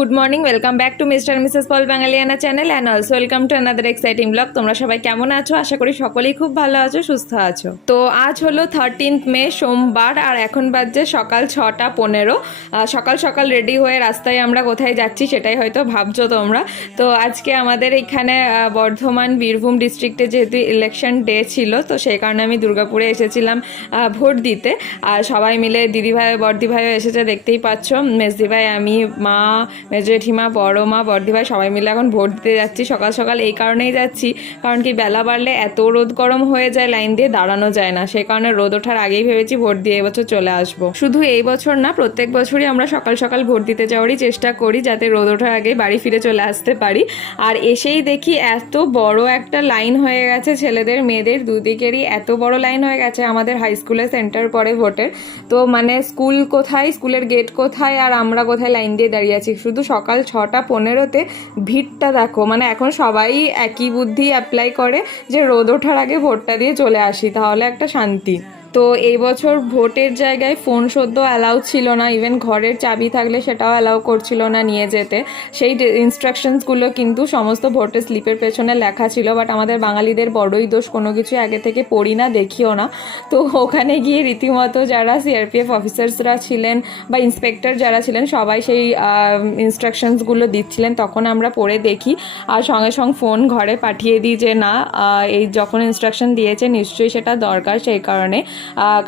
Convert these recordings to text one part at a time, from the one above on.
Good morning, welcome back to mister missus Paul Bangaliyana channel and also welcome to another exciting blog. তোমরা সবাই কেমন আছো? আশা করি সকলেই খুব ভালো আছো, সুস্থ আছো। তো আজ হলো 13th মে, সোমবার, আর এখন বাজছে সকাল 6:15। সকাল সকাল রেডি হয়ে রাস্তায় আমরা কোথায় যাচ্ছি সেটাই হয়তো ভাবছো তোমরা। তো আজকে আমাদের এখানে বর্ধমান বীরভূম ডিস্ট্রিক্টে যেহেতু ইলেকশন ডে ছিল, তো সেই কারণে আমি দুর্গাপুরে এসেছিলাম ভোট দিতে। আর সবাই মিলে দিদিভাই বড়দিভাইও এসেছে, দেখতেই পাচ্ছ। মেজদিভাই, আমি, মা, মেজো জেঠিমা, বড় মা, বড়দিভাই সবাই মিলে এখন ভোট দিতে যাচ্ছি। সকাল সকাল এই কারণেই যাচ্ছি কারণ কি বেলা বাড়লে এত রোদ গরম হয়ে যায়, লাইন দিয়ে দাঁড়ানো যায় না। সেই কারণে রোদ ওঠার আগেই ভেবেছি ভোট দিয়ে এবছর চলে আসবো। শুধু এই বছর না, প্রত্যেক বছরই আমরা সকাল সকাল ভোট দিতে যাওয়ারই চেষ্টা করি যাতে রোদ ওঠার আগেই বাড়ি ফিরে চলে আসতে পারি। আর এসেই দেখি এত বড় একটা লাইন হয়ে গেছে, ছেলেদের মেয়েদের দুদিকেরই এত বড় লাইন হয়ে গেছে। আমাদের হাই স্কুলের সেন্টার পড়ে ভোটের, তো মানে স্কুল কোথায়, স্কুলের গেট কোথায়, আর আমরা কোথায় লাইন দিয়ে দাঁড়িয়ে আছি। শুধু সকাল 6:15 ভিড়টা দেখো। মানে এখন সবাই একই বুদ্ধি অ্যাপ্লাই করে যে রোদ ওঠার আগে ভোটটা দিয়ে চলে আসি, তাহলে একটা শান্তি। তো এই বছর ভোটের জায়গায় ফোন সদ্য অ্যালাউ ছিল না, ইভেন ঘরের চাবি থাকলে সেটাও অ্যালাউ করছিল না নিয়ে যেতে। সেই ইনস্ট্রাকশনসগুলো কিন্তু সমস্ত ভোটের স্লিপের পেছনে লেখা ছিল, বাট আমাদের বাঙালিদের বড়ই দোষ, কোনো কিছু আগে থেকে পড়ি না, দেখিও না। তো ওখানে গিয়ে রীতিমতো যারা সিআরপিএফ অফিসার্সরা ছিলেন বা ইন্সপেক্টর যারা ছিলেন সবাই সেই ইনস্ট্রাকশনসগুলো দিচ্ছিলেন, তখন আমরা পড়ে দেখি আর সঙ্গে সঙ্গে ফোন ঘরে পাঠিয়ে দিই যে না, এই যখন ইনস্ট্রাকশন দিয়েছে নিশ্চয়ই সেটা দরকার। সেই কারণে,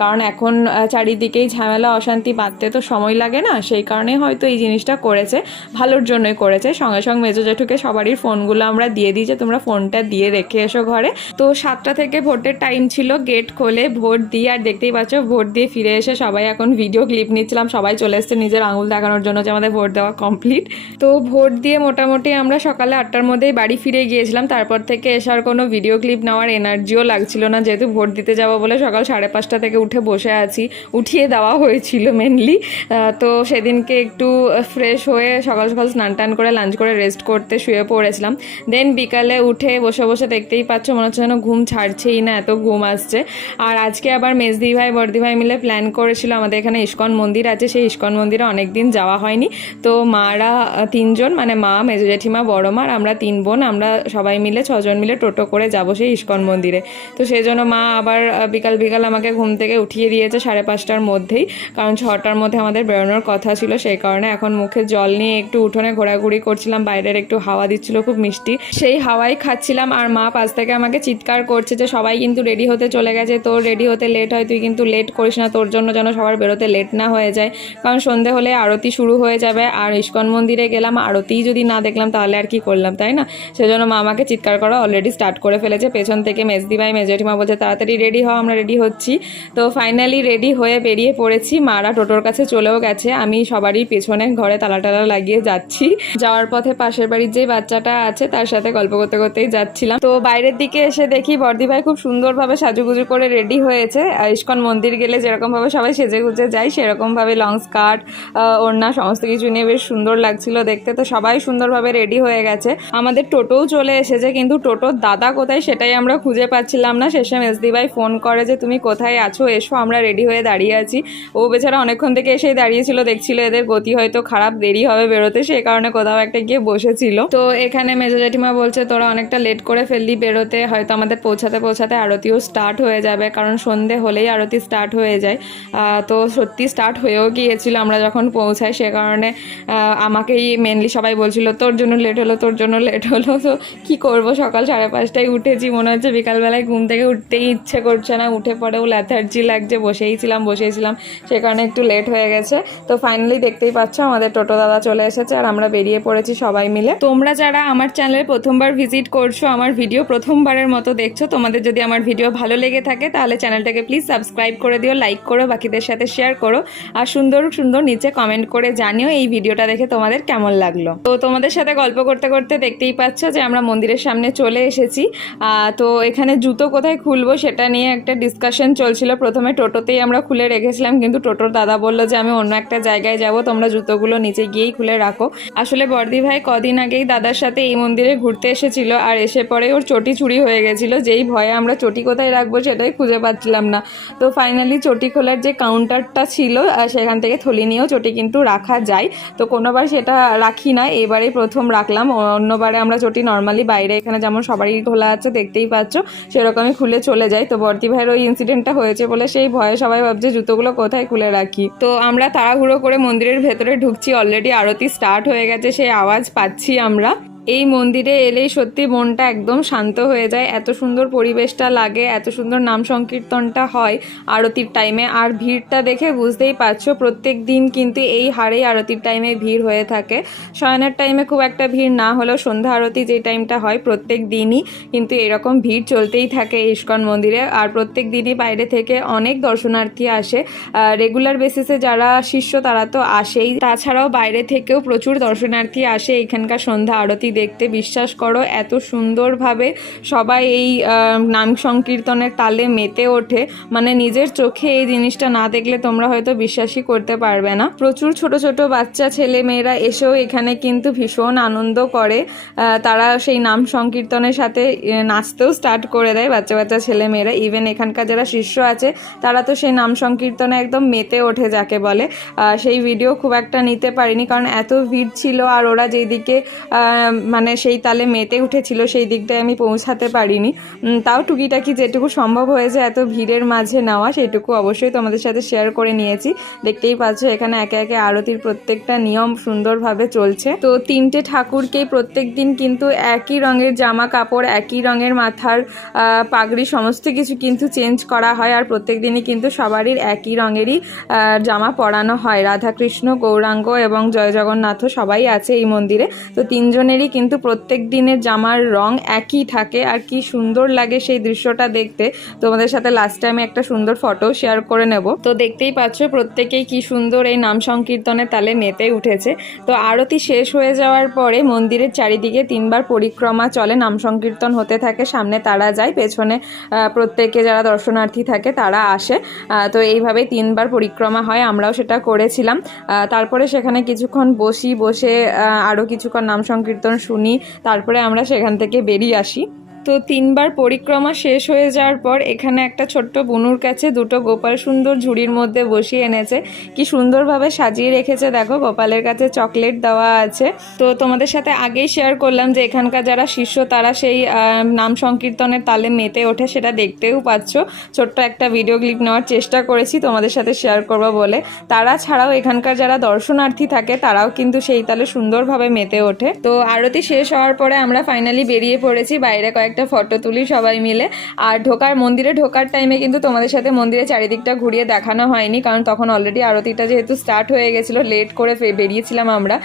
কারণ এখন চারিদিকেই ঝামেলা অশান্তি বাঁধতে তো সময় লাগে না, সেই কারণে হয়তো এই জিনিসটা করেছে, ভালোর জন্যই করেছে। সঙ্গে সঙ্গে মেজো জেঠুকে সবারই ফোনগুলো আমরা দিয়ে দিই যে তোমরা ফোনটা দিয়ে রেখে এসো ঘরে। তো 7টা থেকে ভোটের টাইম ছিল, গেট খোলে, ভোট দিয়ে, আর দেখতেই পাচ্ছ ভোট দিয়ে ফিরে এসে সবাই এখন ভিডিও ক্লিপ নিচ্ছিলাম। সবাই চলে এসছে নিজের আঙুল দেখানোর জন্য যে আমাদের ভোট দেওয়া কমপ্লিট। তো ভোট দিয়ে মোটামুটি আমরা সকালে 8টার মধ্যেই বাড়ি ফিরে গিয়েছিলাম। তারপর থেকে এসার কোনো ভিডিও ক্লিপ নেওয়ার এনার্জিও লাগছিল না, যেহেতু ভোট দিতে যাবো বলে সকাল 5:30 থেকে উঠে বসে আছি, উঠিয়ে দেওয়া হয়েছিল মেনলি। তো সেদিনকে একটু ফ্রেশ হয়ে সকাল সকাল স্নান টান করে লাঞ্চ করে রেস্ট করতে শুয়ে পড়েছিলাম। দেন বিকালে উঠে বসে বসে দেখতেই পাচ্ছ মনে হচ্ছে যেন ঘুম ছাড়ছেই না, এত ঘুম আসছে। আর আজকে আবার মেজদি ভাই বড়দিভাই মিলে প্ল্যান করেছিল, আমাদের এখানে ইস্কন মন্দির আছে, সেই ইস্কন মন্দিরে অনেকদিন যাওয়া হয়নি। তো মারা 3জন, মানে মা, মেজো জেঠিমা, বড় মা, আমরা 3 বোন, আমরা সবাই মিলে 6জন মিলে টোটো করে যাবো সেই ইস্কন মন্দিরে। তো সেই জন্য মা আবার বিকাল বিকাল আমাকে ঘুম থেকে উঠিয়ে দিয়েছে 5:30টার মধ্যেই, কারণ 6টার মধ্যে আমাদের বেরোনোর কথা ছিল। সেই কারণে এখন মুখে জল নিয়ে একটু উঠোনে ঘোরাঘুরি করছিলাম, বাইরের একটু হাওয়া দিচ্ছিল খুব মিষ্টি, সেই হাওয়াই খাচ্ছিলাম। আর মা পাশ থেকে আমাকে চিৎকার করছে যে সবাই কিন্তু রেডি হতে চলে গেছে, তোর রেডি হতে লেট হয়, তুই কিন্তু লেট করিস না, তোর জন্য যেন সবার বেরোতে লেট না হয়ে যায়, কারণ সন্ধে হলে আরতি শুরু হয়ে যাবে। আর ইস্কন মন্দিরে গেলাম, আরতি যদি না দেখলাম তাহলে আর কি করলাম, তাই না? সেজন্য মা আমাকে চিৎকার করা অলরেডি স্টার্ট করে ফেলেছে। পেছন থেকে মেজদি ভাই, মেজো জেঠিমা বলছে তাড়াতাড়ি রেডি হও, আমরা রেডি হচ্ছি। তো ফাইনালি রেডি হয়ে বেরিয়ে পড়েছি, মারা টোটোর কাছে চলেও গেছে, আমি সবারই পেছনে ঘরে তালা টালা লাগিয়ে যাচ্ছি। যাওয়ার পথে পাশের বাড়ির যে বাচ্চাটা আছে তার সাথে গল্প করতে করতেই যাচ্ছিলাম। তো বাইরের দিকে এসে দেখি বড়দিভাই খুব সুন্দরভাবে সাজুগুজু করে রেডি হয়েছে। ইস্কন মন্দির গেলে যেরকমভাবে সবাই সেজে গুজে যায় সেরকমভাবে লং স্কার্ট, ওড়না সমস্ত কিছু নিয়ে বেশ সুন্দর লাগছিল দেখতে। তো সবাই সুন্দরভাবে রেডি হয়ে গেছে। আমাদের টোটোও চলে এসেছে, কিন্তু টোটোর দাদা কোথায় সেটাই আমরা খুঁজে পাচ্ছিলাম না। শেষে মেজদিভাই ফোন করে যে তুমি কোথায় আছো, এসো, আমরা রেডি হয়ে দাঁড়িয়ে আছি। ও বেচারা অনেকক্ষণ থেকে এসেই দাঁড়িয়েছিল, দেখছিল এদের গতি হয়তো খারাপ, দেরি হবে বেরোতে, সেই কারণে কোথাও একটা গিয়ে বসেছিল। তো এখানে মেজো জেঠিমা বলছে তোরা অনেকটা লেট করে ফেললি বেরোতে, হয়তো আমাদের পৌঁছাতে পৌঁছাতে আরতিও স্টার্ট হয়ে যাবে, কারণ সন্ধে হলেই আরতি স্টার্ট হয়ে যায়। তো সত্যি স্টার্ট হয়েও গিয়েছিল আমরা যখন পৌঁছাই, সে কারণে আমাকেই মেনলি সবাই বলছিল তোর জন্য লেট হলো, তোর জন্য লেট হলো। তো কী করবো, সকাল 5:30টায় উঠেছি, মনে হচ্ছে বিকালবেলায় ঘুম থেকে উঠতেই ইচ্ছে করছে না, উঠে পড়েও ল্যাথার্জি লাগছে, বসেইছিলাম সে কারণে একটু লেট হয়ে গেছে। তো ফাইনালি দেখতেই পাচ্ছ আমাদের টোটো দাদা চলে এসেছে আর আমরা বেরিয়ে পড়েছি সবাই মিলে। তোমরা যারা আমার চ্যানেলে প্রথমবার ভিজিট করছো, আমার ভিডিও প্রথমবারের মতো দেখছো, তোমাদের যদি আমার ভিডিও ভালো লেগে থাকে তাহলে চ্যানেলটাকে প্লিজ সাবস্ক্রাইব করে দিও, লাইক করো, বাকিদের সাথে শেয়ার করো, আর সুন্দর সুন্দর নিচে কমেন্ট করে জানিও এই ভিডিওটা দেখে তোমাদের কেমন লাগলো। তো তোমাদের সাথে গল্প করতে করতে দেখতেই পাচ্ছ যে আমরা মন্দিরের সামনে চলে এসেছি। তো এখানে জুতো কোথায় খুলবো সেটা নিয়ে একটা ডিসকাশন চলছে। চলছিল। প্রথমে টোটোতেই আমরা খুলে রেখেছিলাম, কিন্তু টোটোর দাদা বললো যে আমি অন্য একটা জায়গায় যাব, তোমরা জুতোগুলো নিচে গিয়েই খুলে রাখো। আসলে বর্দি ভাই কদিন আগেই দাদার সাথে এই মন্দিরে ঘুরতে এসেছিল, আর এসে পরে ওর চটি চুরি হয়ে গেছিলো। যেই ভয়ে আমরা চটি কোথায় রাখবো সেটাই খুঁজে পাচ্ছিলাম না। তো ফাইনালি চটি খোলার যে কাউন্টারটা ছিল সেখান থেকে থলি নিয়েও চটি কিন্তু রাখা যায়। তো কোনোবার সেটা রাখি না, এবারেই প্রথম রাখলাম। অন্যবারে আমরা চটি নর্মালি বাইরে এখানে যেমন সবারই খোলা আছে দেখতেই পাচ্ছ, সেরকমই খুলে চলে যায়। তো বর্দি ভাইয়ের ওই ইনসিডেন্টটা হয়েছে বলে সেই ভয়ে সবাই ভাবছে জুতোগুলো কোথায় খুলে রাখি। তো আমরা তাড়াহুড়ো করে মন্দিরের ভেতরে ঢুকছি, অলরেডি আরতি স্টার্ট হয়ে গেছে, সেই আওয়াজ পাচ্ছি আমরা। এই মন্দিরে এলেই সত্যি মনটা একদম শান্ত হয়ে যায়, এত সুন্দর পরিবেশটা লাগে, এত সুন্দর নাম সংকীর্তনটা হয় আরতির টাইমে। আর ভিড়টা দেখে বুঝতেই পারছো প্রত্যেক দিন কিন্তু এই হারেই আরতির টাইমে ভিড় হয়ে থাকে। শয়নের টাইমে খুব একটা ভিড় না হলেও সন্ধ্যা আরতি যে টাইমটা হয় প্রত্যেক দিনই কিন্তু এরকম ভিড় চলতেই থাকে ইস্কন মন্দিরে। আর প্রত্যেক দিনই বাইরে থেকে অনেক দর্শনার্থী আসে, রেগুলার বেসিসে যারা শিষ্য তারা তো আসেই, তাছাড়াও বাইরে থেকেও প্রচুর দর্শনার্থী আসে এখানকার সন্ধ্যা আরতি দেখতে। বিশ্বাস করো এত সুন্দরভাবে সবাই এই নাম সংকীর্তনের তালে মেতে ওঠে, মানে নিজের চোখে এই জিনিসটা না দেখলে তোমরা হয়তো বিশ্বাসই করতে পারবে না। প্রচুর ছোট ছোট বাচ্চা ছেলে মেয়েরা এসেও এখানে কিন্তু ভীষণ আনন্দ করে, তারা সেই নাম সংকীর্তনের সাথে নাচতেও স্টার্ট করে দেয় বাচ্চা বাচ্চা ছেলে মেয়েরা। ইভেন এখানকার যারা শিষ্য আছে তারা তো সেই নাম সংকীর্তনে একদম মেতে ওঠে যাকে বলে। সেই ভিডিও খুব একটা নিতে পারিনি কারণ এত ভিড় ছিল, আর ওরা যেই দিকে মানে সেই তালে মেতে উঠেছিল সেই দিকটায় আমি পৌঁছাতে পারিনি। তাও টুকিটাকি যেটুকু সম্ভব হয়েছে এত ভিড়ের মাঝে নেওয়া সেইটুকু অবশ্যই তোমাদের সাথে শেয়ার করে নিয়েছি। দেখতেই পাচ্ছ এখানে একে একে আরতির প্রত্যেকটা নিয়ম সুন্দরভাবে চলছে। তো তিনটে ঠাকুরকেই প্রত্যেক দিন কিন্তু একই রঙের জামা কাপড়, একই রঙের মাথার পাগড়ি সমস্ত কিছু কিন্তু চেঞ্জ করা হয়, আর প্রত্যেক দিনই কিন্তু সবারই একই রঙেরই জামা পরানো হয়। রাধাকৃষ্ণ, গৌরাঙ্গ এবং জয় জগন্নাথ সবাই আছে এই মন্দিরে। তো তিনজনেরই কিন্তু প্রত্যেক দিনের জামার রং একই থাকে, আর কি সুন্দর লাগে সেই দৃশ্যটা দেখতে। তোমাদের সাথে লাস্ট টাইমে একটা সুন্দর ফটো শেয়ার করে নেব। তো দেখতেই পাচ্ছ প্রত্যেকেই কি সুন্দর এই নাম সংকীর্তনের তালে মেতে উঠেছে। তো আরতি শেষ হয়ে যাওয়ার পরে মন্দিরের চারিদিকে তিনবার পরিক্রমা চলে, নাম সংকীর্তন হতে থাকে, সামনে তারা যায়, পেছনে প্রত্যেকে যারা দর্শনার্থী থাকে তারা আসে। তো এইভাবেই তিনবার পরিক্রমা হয়, আমরাও সেটা করেছিলাম। তারপরে সেখানে কিছুক্ষণ বসে আরও কিছুক্ষণ নাম সংকীর্তন শুনি, তারপরে আমরা সেখান থেকে বেরিয়ে আসি। তো তিনবার পরিক্রমা শেষ হয়ে যাওয়ার পর এখানে একটা ছোট্ট বুনুর কাছে দুটো গোপাল সুন্দর ঝুড়ির মধ্যে বসিয়ে এনেছে, কি সুন্দরভাবে সাজিয়ে রেখেছে দেখো, গোপালের কাছে চকলেট দেওয়া আছে। তো তোমাদের সাথে আগেই শেয়ার করলাম যে এখানকার যারা শিষ্য তারা সেই নাম সংকীর্তনের তালে মেতে ওঠে, সেটা দেখতেও পাচ্ছ। ছোট্ট একটা ভিডিও ক্লিপ নেওয়ার চেষ্টা করেছি তোমাদের সাথে শেয়ার করবো বলে। তারা ছাড়াও এখানকার যারা দর্শনার্থী থাকে তারাও কিন্তু সেই তালে সুন্দরভাবে মেতে ওঠে। তো আরতি শেষ হওয়ার পরে আমরা ফাইনালি বেরিয়ে পড়েছি, বাইরে একটা ফটো তুলি সবাই মিলে। আর মন্দিরে ঢোকার টাইমে কিন্তু তোমাদের সাথে মন্দিরের চারিদিকটা ঘুরিয়ে দেখানো হয়নি, কারণ তখন অলরেডি আরতিটা যেহেতু স্টার্ট হয়ে গেছিলো, লেট করে বেরিয়েছিলাম আমরা,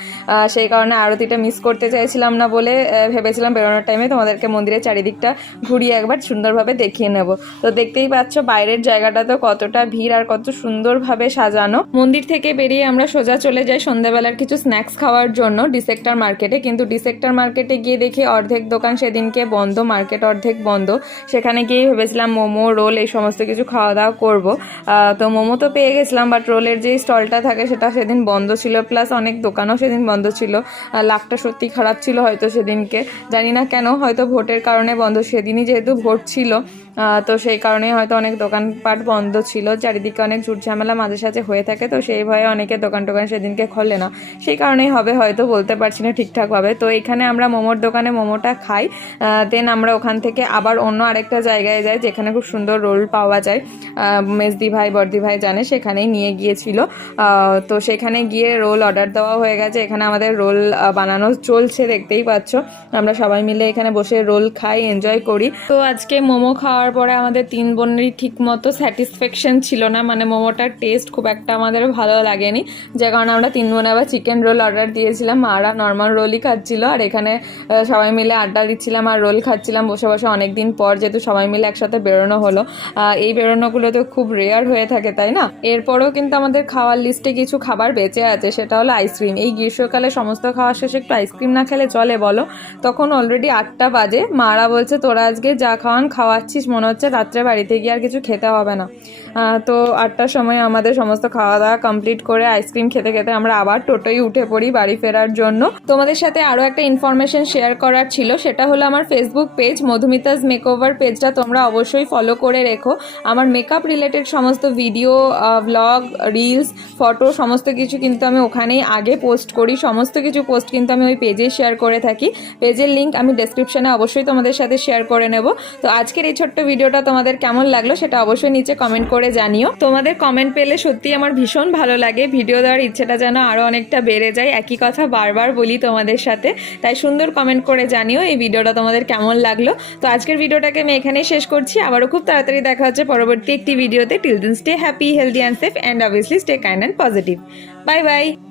সেই কারণে আরতিটা মিস করতে চাইছিলাম না বলে ভেবেছিলাম বেরোনোর টাইমে তোমাদেরকে মন্দিরের চারিদিকটা ঘুরিয়ে একবার সুন্দরভাবে দেখিয়ে নেব। তো দেখতেই পাচ্ছ বাইরের জায়গাটা তো কতটা ভিড় আর কত সুন্দরভাবে সাজানো। মন্দির থেকে বেরিয়ে আমরা সোজা চলে যাই সন্ধ্যাবেলার কিছু স্ন্যাক্স খাওয়ার জন্য ডিসেক্টর মার্কেটে, কিন্তু ডিসেক্টর মার্কেটে গিয়ে দেখি অর্ধেক দোকান সেদিনকে বন্ধ, মার্কেট অর্ধেক বন্ধ। সেখানে গিয়ে ভেবেছিলাম মোমো, রোল এই সমস্ত কিছু খাওয়া দাওয়া করবো। তো মোমো তো পেয়ে গেছিলাম, বাট রোলের যে স্টলটা থাকে সেটা সেদিন বন্ধ ছিল, প্লাস অনেক দোকানও সেদিন বন্ধ ছিল। লাকটা সত্যি খারাপ ছিল হয়তো সেদিনকে, জানি না কেন, হয়তো ভোটের কারণে বন্ধ, সেদিনই যেহেতু ভোট ছিল তো সেই কারণেই হয়তো অনেক দোকানপাট বন্ধ ছিল। চারিদিকে অনেক ঝুট ঝামেলা মাঝে সাঝে হয়ে থাকে, তো সেই ভয়ে অনেকে দোকান সেদিনকে খোলে না, সেই কারণেই হবে হয়তো, বলতে পারছি না ঠিকঠাকভাবে। তো এখানে আমরা মোমোর দোকানে মোমোটা খাই, দেন আমরা ওখান থেকে আবার অন্য আরেকটা জায়গায় যাই যেখানে খুব সুন্দর রোল পাওয়া যায়। মেজদি ভাই বর্দি ভাই জানে, সেখানেই নিয়ে গিয়েছিল। তো সেখানে গিয়ে রোল অর্ডার দেওয়া হয়ে গেছে, এখানে আমাদের রোল বানানো চলছে, দেখতেই পাচ্ছ। আমরা সবাই মিলে এখানে বসে রোল খাই, এনজয় করি। তো আজকে মোমো খাওয়ার পরে আমাদের তিন বোনেরই ঠিক মতো স্যাটিসফ্যাকশন ছিল না, মানে মোমোটার টেস্ট খুব একটা আমাদের ভালো লাগেনি, যে কারণে আমরা তিন বোনে আবার চিকেন রোল অর্ডার দিয়েছিলাম। মারা নর্মাল রোলই খাচ্ছিল, আর এখানে সবাই মিলে আড্ডা দিচ্ছিলাম আর রোল খাচ্ছিলাম। খাচ্ছিলাম বসে বসে অনেক দিন পর, যেহেতু সবাই মিলে একসাথে বেরোনো হলো। এই বেরোনোগুলো তো খুব রেয়ার হয়ে থাকে, তাই না? এরপরেও কিন্তু আমাদের খাওয়ার লিস্টে কিছু খাবার বেঁচে আছে, সেটা হলো আইসক্রিম। এই গ্রীষ্মকালে সমস্ত খাওয়ার শেষে একটু আইসক্রিম না খেলে চলে বলো? তখন অলরেডি 8টা বাজে, মারা বলছে তোরা আজকে যা খাওয়াচ্ছিস মনে হচ্ছে রাত্রে বাড়িতে গিয়ে আর কিছু খেতে হবে না। তো 8টার সময় আমাদের সমস্ত খাওয়া দাওয়া কমপ্লিট করে আইসক্রিম খেতে খেতে আমরা আবার টোটোয় উঠে পড়ি বাড়ি ফেরার জন্য। তোমাদের সাথে আরও একটা ইনফরমেশন শেয়ার করার ছিল, সেটা হলো আমার ফেসবুক পেজ মধুমিতাজ মেকওভার পেজটা তোমরা অবশ্যই ফলো করে রেখো। আমার মেকআপ রিলেটেড সমস্ত ভিডিও, ব্লগ, রিলস, ফটো সমস্ত কিছু কিন্তু আমি ওখানেই আগে পোস্ট করি। সমস্ত কিছু পোস্ট কিন্তু আমি ওই পেজেই শেয়ার করে থাকি। পেজের লিঙ্ক আমি ডেসক্রিপশনে অবশ্যই তোমাদের সাথে শেয়ার করে নেব। তো আজকের এই ছোট্ট ভিডিওটা তোমাদের কেমন লাগলো সেটা অবশ্যই নিচে কমেন্ট করে জানিও। তোমাদের কমেন্ট পেলে সত্যি আমার ভীষণ ভালো লাগে, ভিডিও দেওয়ার ইচ্ছেটা যেন আরও অনেকটা বেড়ে যায়। একই কথা বারবার বলি তোমাদের সাথে, তাই সুন্দর কমেন্ট করে জানিও এই ভিডিওটা তোমাদের কেমন লাগলো। তো আজকের ভিডিওটাকে আমি এখানেই শেষ করছি, আবারও খুব তাড়াতাড়ি দেখা হচ্ছে পরবর্তী একটি ভিডিওতে। Till then stay happy, healthy and safe, and obviously stay kind and positive. Bye by.